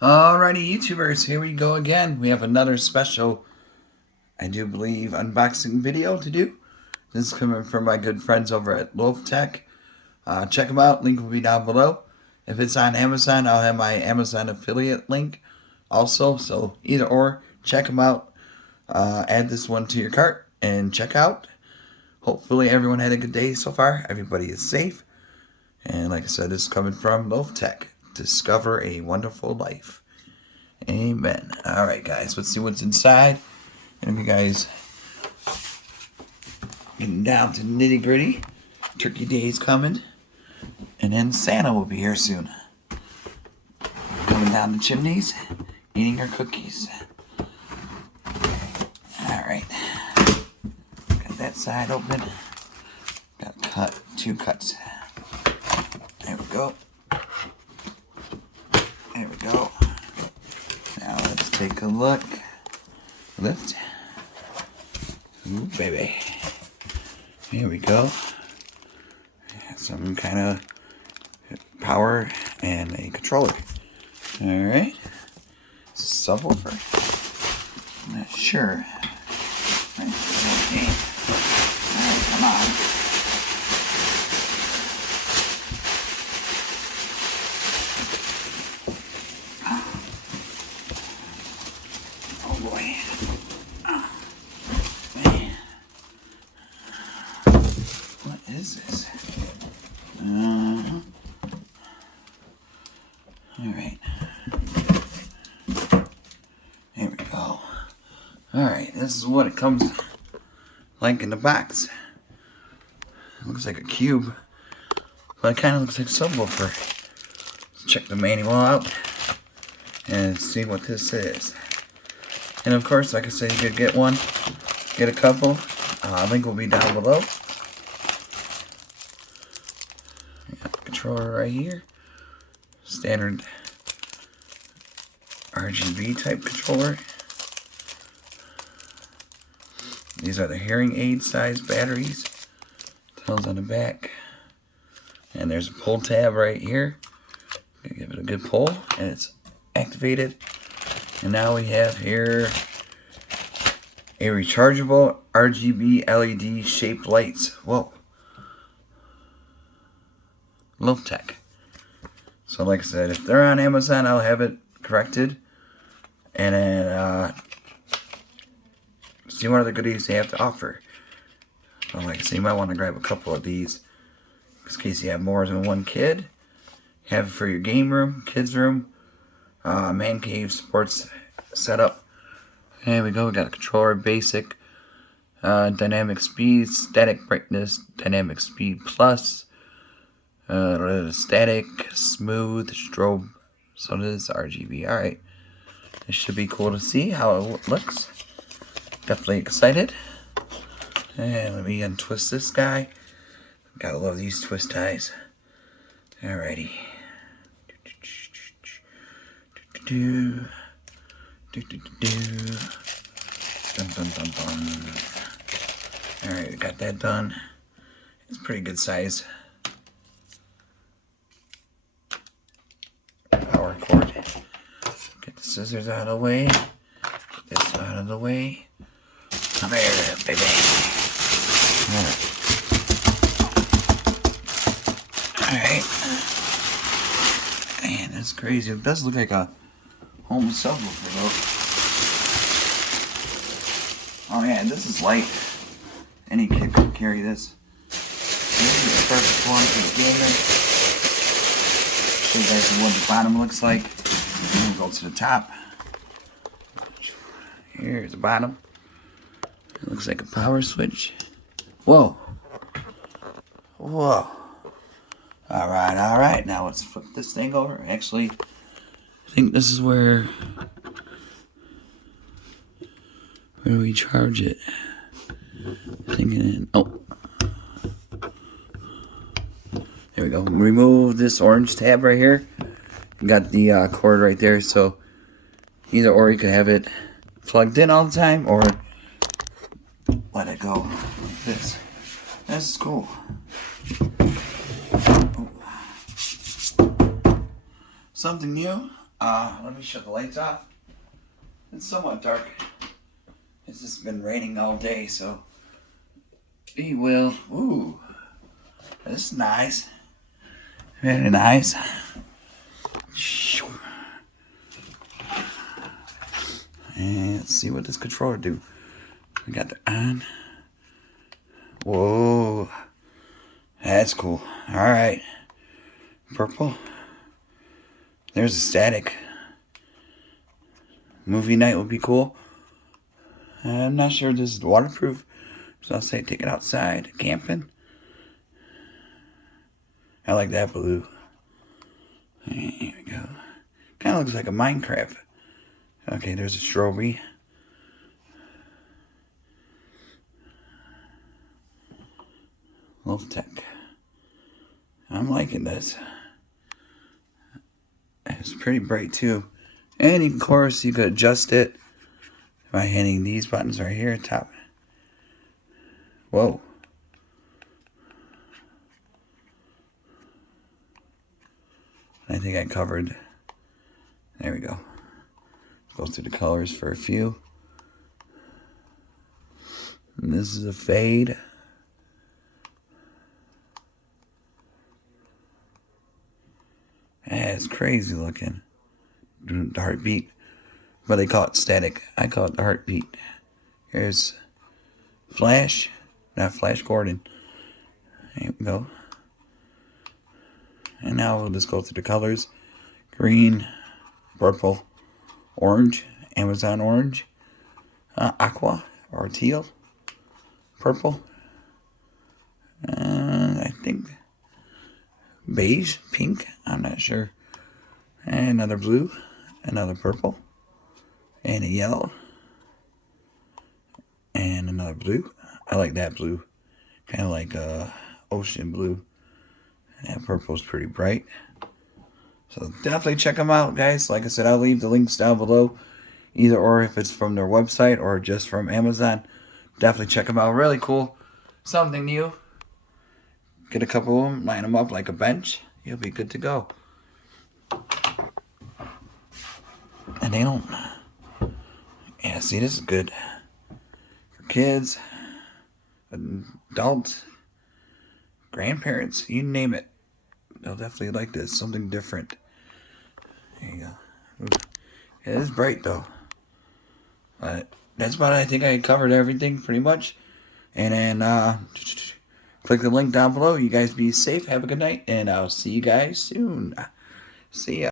Alrighty, YouTubers, here we go again. We have another special, I do believe, unboxing video to do. This is coming from my good friends over at LOFTEK. Check them out. Link will be down below. If it's on Amazon, I'll have my Amazon affiliate link also. So either or, check them out. Add this one to your cart and check out. Hopefully everyone had a good day so far. Everybody is safe. And like I said, this is coming from LOFTEK. Discover a wonderful life. Amen. Alright guys, let's see what's inside. And you guys getting down to the nitty gritty. Turkey Day is coming. And then Santa will be here soon. Coming down the chimneys, eating our cookies. Alright. Got that side open. Got two cuts. There we go. There we go. Now let's take a look. Lift. Ooh, baby. Here we go. Some kind of power and a controller. Alright. Subwoofer. I'm not sure. Okay. Alright, come on. What is this? Alright. There we go. Alright, this is what it comes like in the box. It looks like a cube, but it kind of looks like a subwoofer. Let's check the manual out and see what this is. And of course, like I said, you could get one, get a couple. Link will be down below. Got the controller right here. Standard RGB type controller. These are the hearing aid size batteries. Tells on the back. And there's a pull tab right here. Give it a good pull, and it's activated. And now we have here a rechargeable RGB LED shaped lights. Whoa. LOFTEK. So like I said, if they're on Amazon, I'll have it corrected. And then see what other goodies they have to offer. So like I said, you might want to grab a couple of these in case you have more than one kid. Have it for your game room, kids room, man cave, sports setup. There we go. We got a controller, basic, dynamic speed, static brightness, dynamic speed plus, static, smooth, strobe. So this is RGB. Alright. It should be cool to see how it looks. Definitely excited. And let me untwist this guy. Gotta love these twist ties. Alrighty. Dun, dun, dun, dun. Alright, we got that done. It's pretty good size. Power cord. Get the scissors out of the way. Get this out of the way. Come here, baby. Alright. Man, that's crazy. It does look like a home subwoofer though. Oh yeah, this is light. Any kid could carry this. This is the perfect one for the gamer. Show you guys what the bottom looks like. And we'll go to the top. Here's the bottom. It looks like a power switch. Whoa. Whoa. Alright, alright. Now let's flip this thing over. Actually, I think this is where do we charge it? Thinking, oh, there we go. Remove this orange tab right here. You got the cord right there, so either or you could have it plugged in all the time, or let it go like this. This is cool. Oh. Something new. Let me shut the lights off. It's somewhat dark. It's just been raining all day, so we will. Ooh, this is nice. Very nice. And let's see what this controller do. We got the on. Whoa, that's cool. All right, purple. There's a static. Movie night would be cool. I'm not sure if this is waterproof, so I'll say take it outside. Camping. I like that blue. Here we go. Kind of looks like a Minecraft. Okay, there's a strawberry. LOFTEK. I'm liking this. It's pretty bright too. And of course you could adjust it by hitting these buttons right here at top. Whoa. I think I covered. There we go. Go through the colors for a few. And this is a fade. Yeah, it's crazy looking. The heartbeat. But they call it static. I call it the heartbeat. Here's Flash. Not Flash Gordon. There we go. And now we'll just go through the colors. Green, purple, orange, Amazon orange, aqua or teal, purple, I think beige, pink, I'm not sure, and another blue, another purple, and a yellow, and another blue. I like that blue, kind of like ocean blue. And that purple's pretty bright. So definitely check them out, guys. Like I said, I'll leave the links down below. Either or if it's from their website or just from Amazon. Definitely check them out. Really cool. Something new. Get a couple of them, line them up like a bench. You'll be good to go. And they don't... Yeah, see, this is good. For kids, adults, grandparents, you name it. They'll definitely like this. Something different. There you go. Ooh. It is bright though. But that's about it. I think I covered everything pretty much. And then click the link down below. You guys be safe. Have a good night. And I'll see you guys soon. See ya.